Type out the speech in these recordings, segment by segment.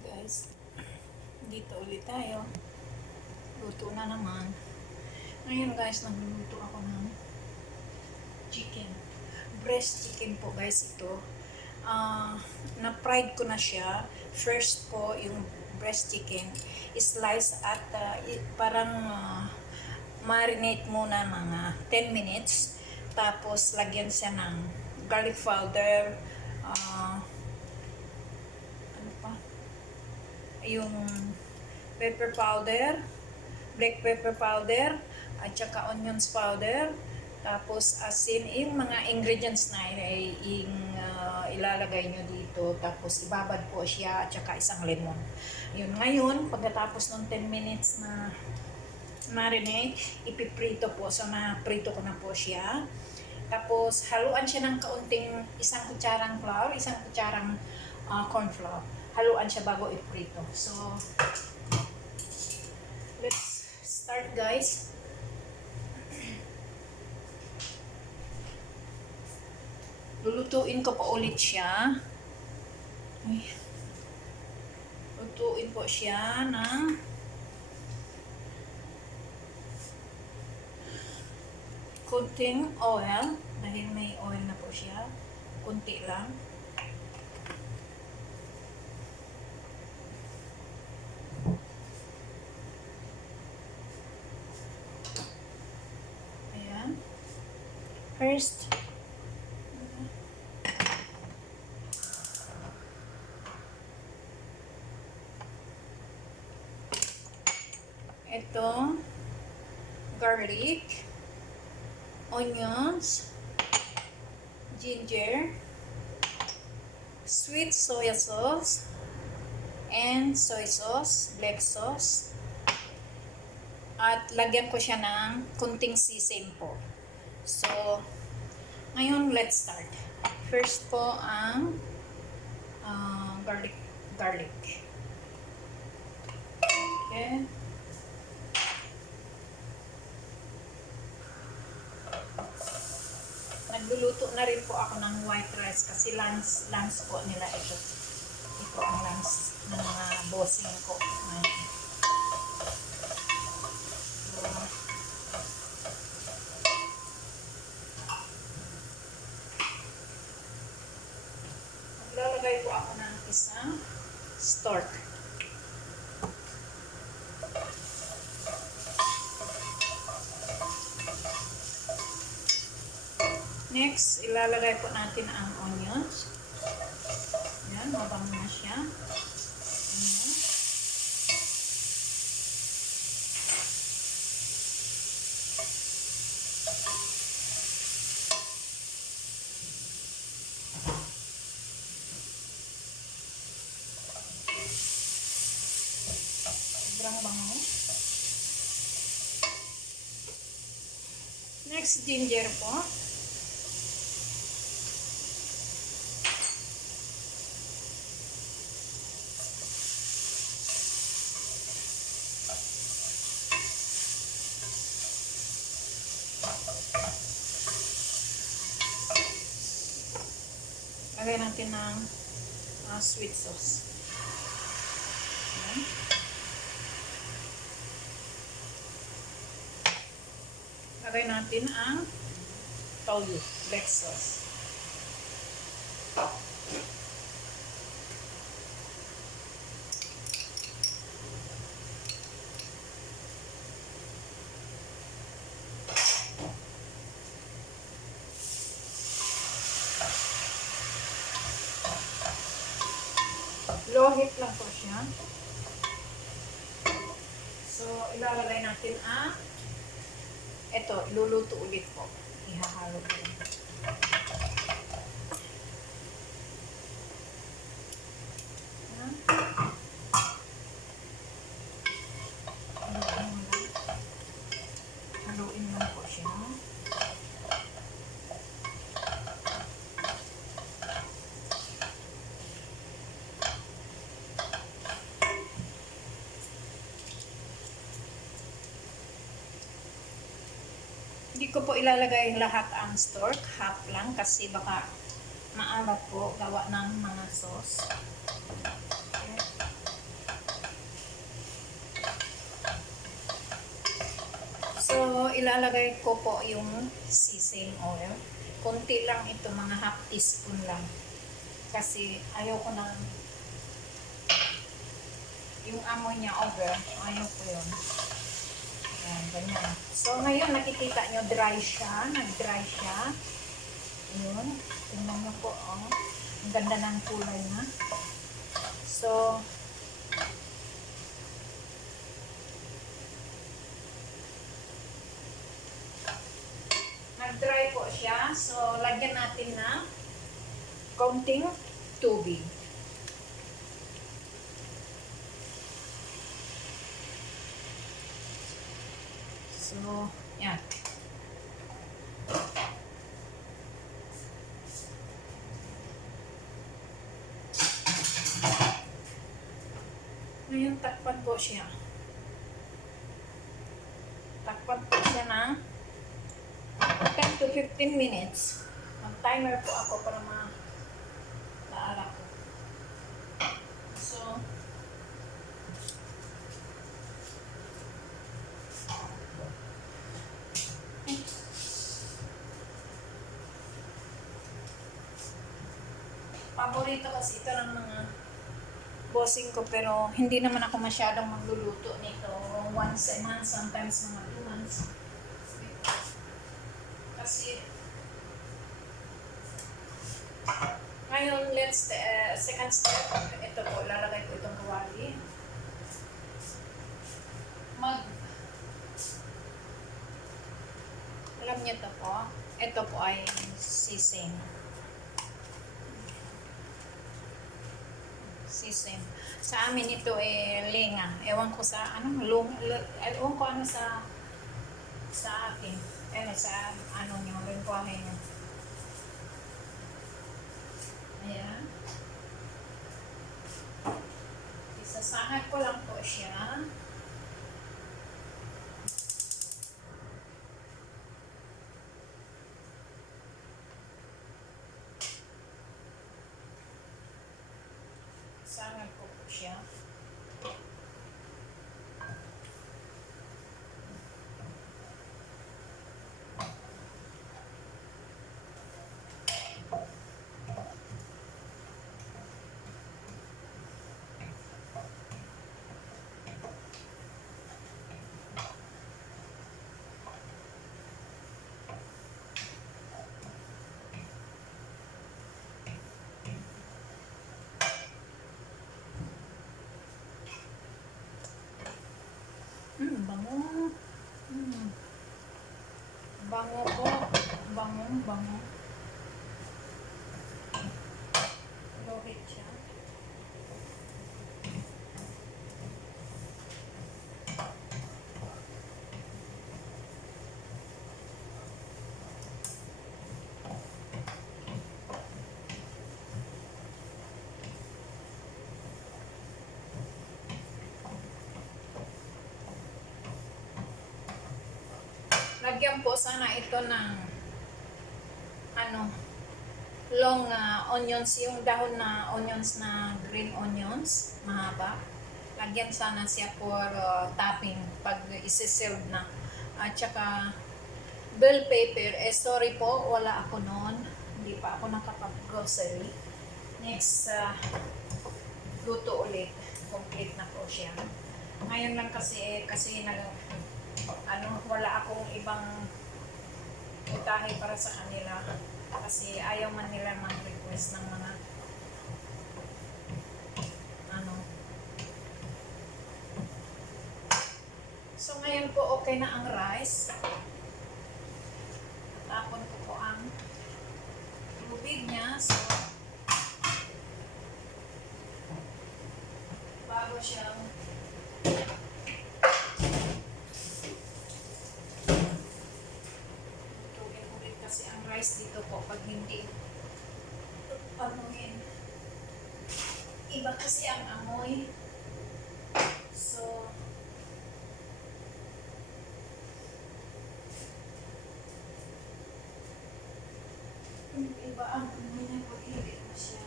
Guys, dito ulit tayo. Luto na naman. Ngayon guys, nagluluto ako ng chicken. Breast chicken po guys ito. Na-fried ko na siya. First po, yung breast chicken, slice at parang marinate muna mga 10 minutes. Tapos, lagyan siya ng garlic powder, yung pepper powder, black pepper powder, at saka onions powder, tapos asin, yung mga ingredients na ilalagay nyo dito, tapos ibabad po siya, at saka isang lemon. Yun, ngayon, pagkatapos ng 10 minutes na marinate, ipiprito po. So, na-prito ko na po siya. Tapos, haluan siya ng kaunting isang kutsarang flour, isang kutsarang corn flour. Haluan siya bago iprito. So, let's start guys. Lulutuin ko pa ulit siya. Lutuin po siya ng kunting oil. Dahil may oil na po siya. Kunti lang. Ayan. First, ito, garlic, onions, ginger, sweet soy sauce, and soy sauce, black sauce. At lagyan ko siya ng kunting sesame po. So, ngayon let's start. First po ang garlic. Okay. Nagluluto na rin po ako ng white rice kasi lunch po nila ito. Ito ang lunch ng mga bossing ko. Maglalagay po ako ng isang stork. Next, ilalagay po natin ang onions. Ayan, mabango na siya. Ayan. Sobrang bango. Next, ginger po. Lagay natin ng sweet sauce. Ayan. Lagay natin ang toyo, black sauce. Low heat lang po siya. So, ilalagay natin ang ito, iluluto ulit po. Ihahalo ko. Haluin lang po siya. Hindi ko po ilalagay lahat ang stork, half lang kasi baka maalat po gawa ng mga sauce. Okay. So, ilalagay ko po yung sesame oil. Konti lang ito, mga half teaspoon lang. Kasi ayoko na yung amoy niya over. Ayoko yun. Ayan, ganyan. So, ngayon nakikita nyo, dry siya. Nag-dry siya. Ayun. Tingnan nyo po, oh. Ang ganda ng kulay na. So, nag-dry po siya. So, lagyan natin na kaunting tubig. So, yan. Ngayon, takpan po siya. Takpan po siya ng 10 to 15 minutes. Mag-timer po ako para ma-aara ko. So, paborito kasi ito ng mga bossing ko, pero hindi naman ako masyadong magluluto nito once a month, sometimes mga 2 months. Kasi ngayon, let's second step. Ito po, lalagay ko itong kawali. Alam niyo ito po, ito po ay sesame. Sesame. Sa amin ito lenga. Ewan ko sa ewan ko ano sa akin. Sa ano niyo, lengguwahe niyo. Ayan. Isasangat ko lang po siya. Sangat ko po siya. Bango. Bango po. Bango. Lohit siya. Lagyan po sana ito ng long onions, yung dahon na onions na green onions, mahaba. Lagyan sana siya for topping pag isi-serve na. At saka bell pepper, sorry po, wala ako noon. Hindi pa ako nakapag-grocery. Next, luto ulit. Complete na po siya. Ngayon lang kasi wala akong ibang utahe para sa kanila kasi ayaw man nila mag-request ng mga So ngayon po okay na ang rice. Tapon ko po ang tubig niya. So bago siyang kasi ang rice dito po pag hindi panuhin, iba kasi ang amoy. So iba ang amoy niya pag hindi na siya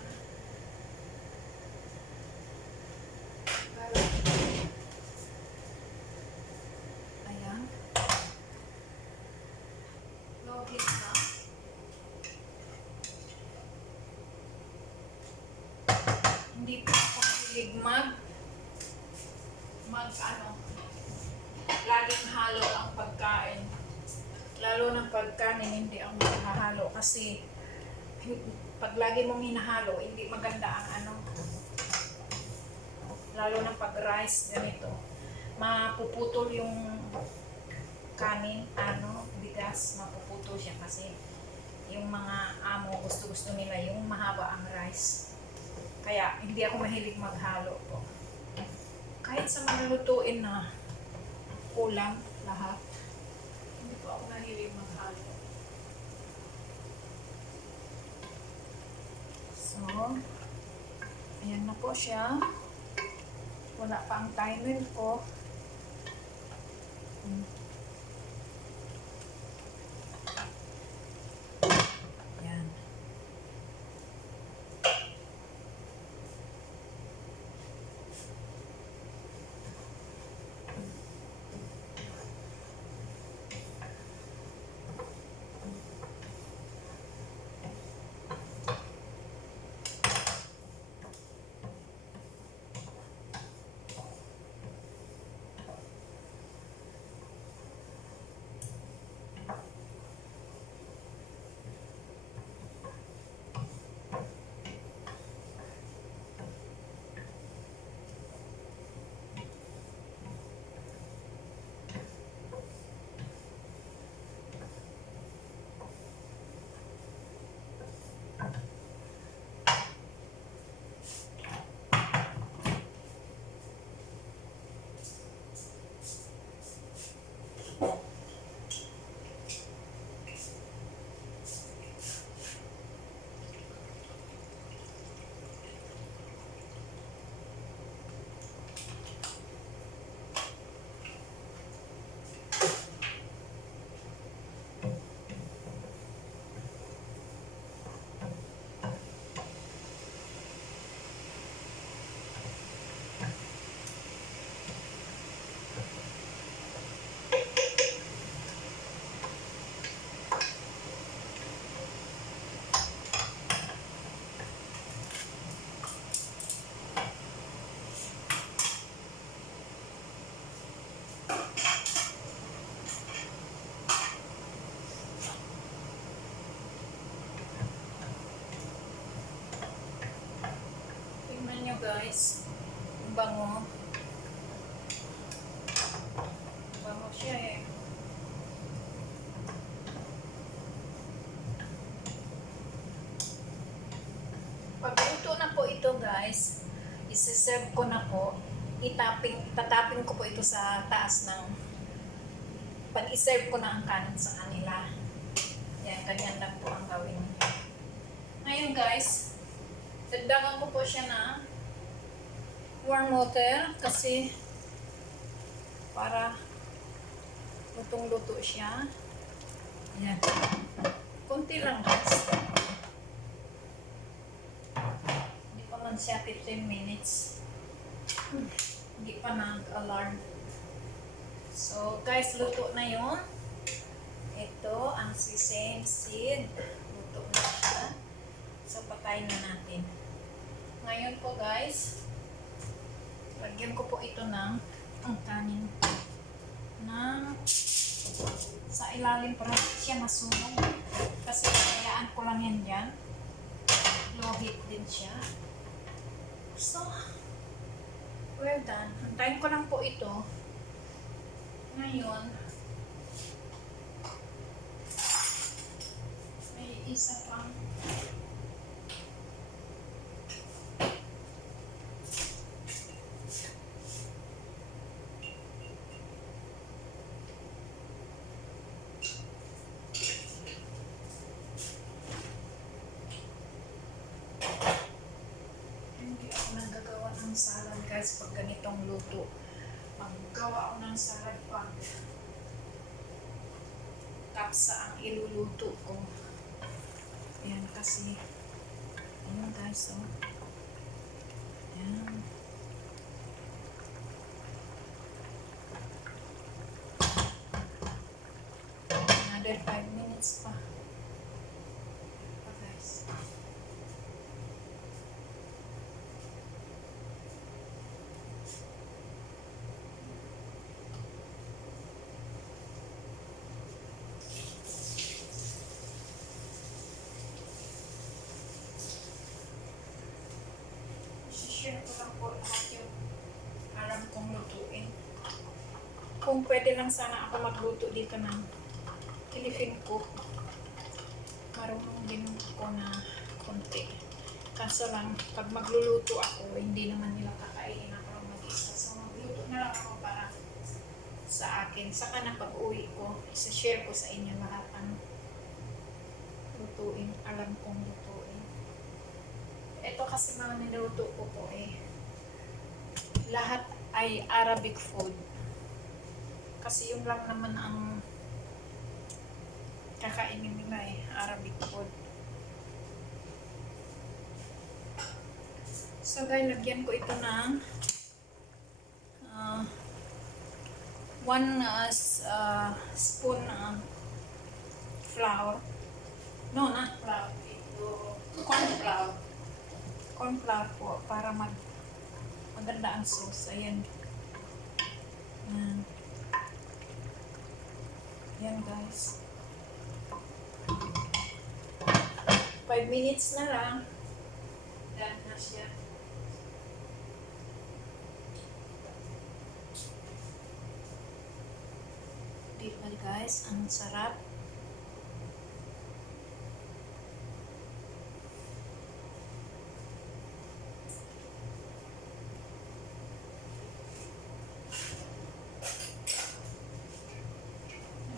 ayan. Lohit na. Hindi po ako mahilig laging halo ang pagkain. Lalo ng pagkanin, hindi ako maghahalo kasi pag lagi mong hinahalo, hindi maganda ang lalo na pag rice, ganito. Mapuputol yung kanin, bigas, mapuputol siya kasi yung mga amo, gusto nila yung mahaba ang rice. Kaya hindi ako mahilig maghalo po. Kahit sa mga lutuin na ulam, lahat, hindi po ako mahilig maghalo. So, ayan na po siya. Wala pa ang timer ko. Ayan. Tingnan nyo guys, ang bango. Bango siya eh. Pagluto na po ito guys, isi-serve ko na po. Tatapin ko po ito sa taas ng pag i-serve ko na ang kanin sa kanila. Yan, ganyan lang po ang gawin. Ngayon guys, dagdagan ko po siya na warm water kasi para lutong-luto siya. Yan. Kunti lang guys. Hindi pa man siya 15 minutes. Hindi pa nag-alarm. So guys, luto na yun. Ito ang sesame seed. Luto na siya. So patayin na natin. Ngayon po guys, lagyan ko po ito ng ang kanin sa ilalim para siya masunog. Kasi kayaan ko lang yan dyan. Low heat din siya. So, well done. Antayin ko lang po ito. Ngayon, may isa pang ng salad guys pag ganitong luto. Maggawa ako ng salad pag kapsa ang iluluto ko. Ayan kasi. Ayan guys, oh. Ayan. Another 5 minutes pa. Sinishare ko lang po lahat yung alam kong lutuin. Kung pwede lang sana ako magluto dito ng Philippine cook. Marunong din ako na konti. Kaso lang, pag magluluto ako, hindi naman nila kakainin ako ng mag-isa. So, magluto na lang ako para sa akin. Saka na pag uwi ko, isa-share ko sa inyo lahat ang lutuin. Alam kong lutuin. Ito kasi mga niluto ko po lahat ay Arabic food. Kasi yun lang naman ang kakainin nila Arabic food. So guys, lagyan ko ito ng 1 spoon flour. No, not flour. Ito, corn flour. Corn flour po para maganda ang sauce. Ayan. Ayan guys. 5 minutes na lang. Done na siya. Diba guys, ang sarap.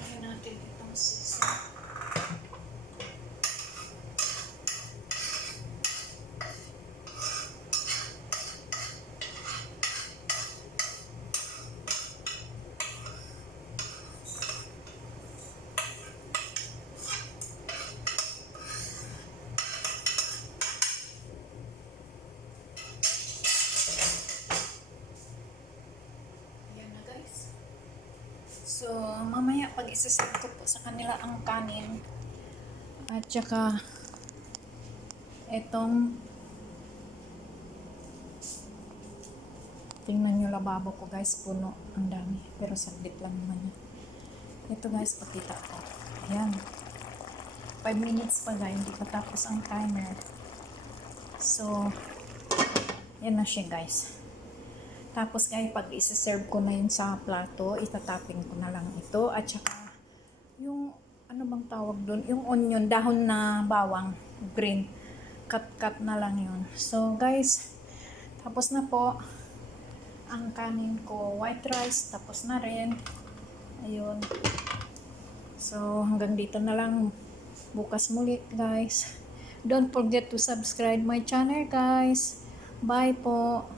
Lagyan natin itong sisa. So, mamaya pag isaserve ko po sa kanila ang kanin at saka etong tingnan nyo lababo ko guys, puno, ang dami, pero saglit lang naman yan. Ito guys, pakita ko. Ayan, 5 minutes pa guys, hindi pa tapos ang timer. So, yan na siya guys. Tapos guys, pag isa-serve ko na yun sa plato, itatapping ko na lang ito. At saka, yung, ano bang tawag doon? Yung onion, dahon na bawang, green. Cut-cut na lang yun. So guys, tapos na po ang kanin ko. White rice, tapos na rin. Ayun. So, hanggang dito na lang. Bukas muli guys. Don't forget to subscribe my channel guys. Bye po.